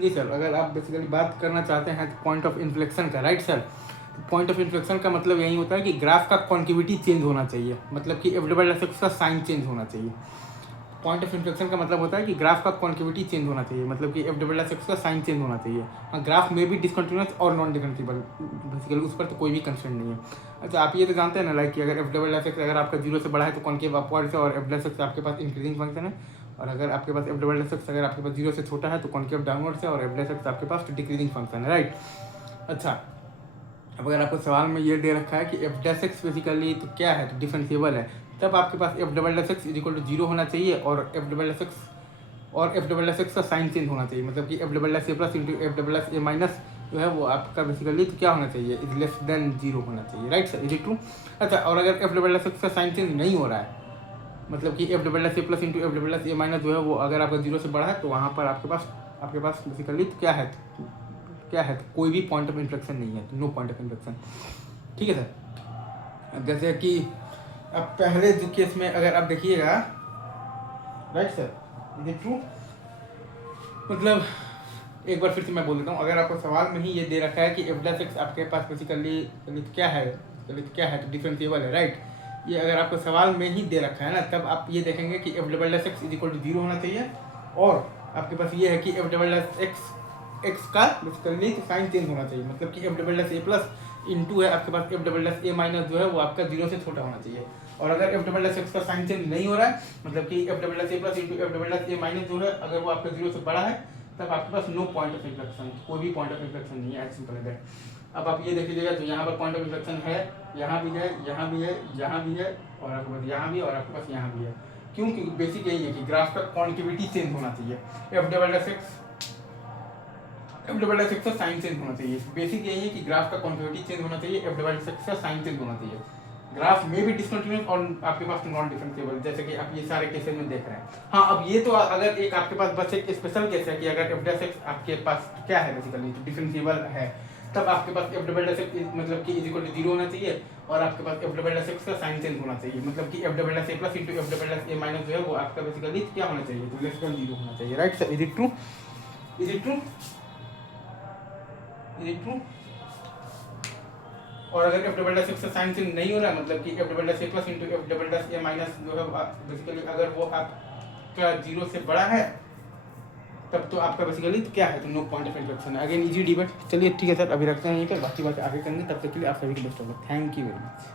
जी sir, अगर आप basically बात करना चाहते हैं पॉइंट ऑफ इन्फ्लेक्शन का, right sir, point of inflection का मतलब यही होता है कि ग्राफ का कॉन्केविटी चेंज होना चाहिए, मतलब कि एफ डबल एस एक्स का साइन चेंज होना चाहिए। पॉइंट ऑफ इन्फ्लेक्शन का मतलब होता है कि ग्राफ का कॉन्केविटी चेंज होना चाहिए, मतलब कि एफ डबल एस एक्स का साइन चेंज होना चाहिए। हाँ, ग्राफ में भी डिसकंटिन्यूस और नॉन डिफरेंशिएबल, बेसिकली उस पर तो कोई भी कंस्ट्रेंट नहीं है। अच्छा, आप ये तो जानते हैं ना, लाइक कि अगर एफ डबल एस एक्स अगर आपका 0 से बड़ा है तो कॉन्केव अपवर्ड से, और एफ डबल एस एक्स आपके पास इंक्रीजिंग फंक्शन है, और अगर आपके पास एफ डबल एस एक्स अगर आपके पास 0 से छोटा है तो कॉन्केव डाउनवर्ड से, और एफ डबल एस एक्स आपके पास डिक्रीजिंग फंक्शन है, राइट। अच्छा, अब अगर आपको सवाल में ये दे रखा है कि एफ डैश एक्स बेसिकली तो क्या है, तो डिफरेंशिएबल है, तब आपके पास F double dash X is equal to 0 होना चाहिए, और एफ डबल डैश एक्स का साइन चेंज होना चाहिए, मतलब कि F double dash A plus into F double dash A minus जो है वो आपका बेसिकली तो क्या होना चाहिए, इज लेस देन 0 होना चाहिए, right sir, is it true. अच्छा, और अगर एफ डबल डैश एक्स का साइन चेंज नहीं हो रहा है, मतलब कि F double dash A plus into F double dash A minus जो है वो अगर आपका 0 से बड़ा है, तो वहाँ पर आपके पास बेसिकली तो क्या है, तो कोई भी पॉइंट ऑफ इन्फ्लेक्शन नहीं है, तो नो पॉइंट ऑफ इन्फ्लेक्शन। ठीक है सर। अब जैसे कि अब पहले जो केस में अगर आप देखिएगा, right sir, is it true, मतलब एक बार फिर से मैं बोल देता हूँ, अगर आपको सवाल में ही ये दे रखा है कि एफ डैश एक्स आपके पास बेसिकली क्या है, तो डिफरेंशिएबल है, राइट। ये अगर आपको सवाल में ही दे रखा है ना, तब आप ये देखेंगे कि F double dash X is equal to 0 होना चाहिए, और आपके पास ये है कि एफ डबल डैश एक्स का बेसिकली साइन चेंज होना चाहिए, मतलब कि F double dash A plus into है आपके पास F double dash A minus जो है वो आपका 0 से छोटा होना चाहिए। और अगर एफ डबल डैश एक्स का साइन चेंज नहीं हो रहा है, मतलब कि F double dash A plus into F double dash A minus जो है अगर वो आपका 0 से बड़ा है, तब आपके पास नो पॉइंट ऑफ इन्फ्लेक्शन, कोई भी पॉइंट ऑफ इन्फ्लेक्शन नहीं है, एज सिंपल एज दैट। अब आप ये देख लीजिएगा, तो यहाँ पर पॉइंट ऑफ इन्फ्लेक्शन है, यहाँ भी है, यहाँ भी है, यहाँ भी है, और आपके पास यहाँ भी, और आपके पास यहाँ भी है। क्यों? क्योंकि बेसिक यही है कि ग्राफ का कॉन्केविटी चेंज होना चाहिए, एफ डबल डैश एक्स का साइन चेंज होना चाहिए। बेसिक यही है कि ग्राफ का कॉन्केविटी चेंज होना चाहिए, एफ डबल एक्स का साइन चेंज होना चाहिए। ग्राफ में भी डिसकंटिन्यूअस और आपके पास नॉन डिफरेंशिएबल, जैसे कि आप ये सारे केसेस में देख रहे हैं। हाँ, अब ये तो अगर एक आपके पास बस एक स्पेशल केस है कि अगर एफ डैश एक्स आपके पास क्या है बेसिकली डिफरेंशिएबल है, तब आपके पास एफ डबल डैश एक्स मतलब कि इज इक्वल टू 0 होना चाहिए, और आपके पास एफ डबल डैश एक्स का साइन चेंज होना चाहिए, मतलब कि F double dash A plus into F double dash A minus जो है वो आपका बेसिकली क्या होना चाहिए, तो लेस देन 0 होना चाहिए, right sir, is it true, is it true, is it true. और अगर एफ डबल डैश एक्स का साइन चेंज नहीं हो रहा है, मतलब कि F double dash A plus into F double dash A minus जो है बेसिकली अगर वो आपका 0 से बड़ा है, तब तो आपका बेसिकली तो क्या है, तो नो पॉइंट ऑफ इन्फ्लेक्शन है। Again easy debate. चलिए ठीक है सर, अभी रखते हैं यहीं पर, बाकी बात आगे करेंगे, तब तक के लिए आप सभी को best of luck. Thank you very much.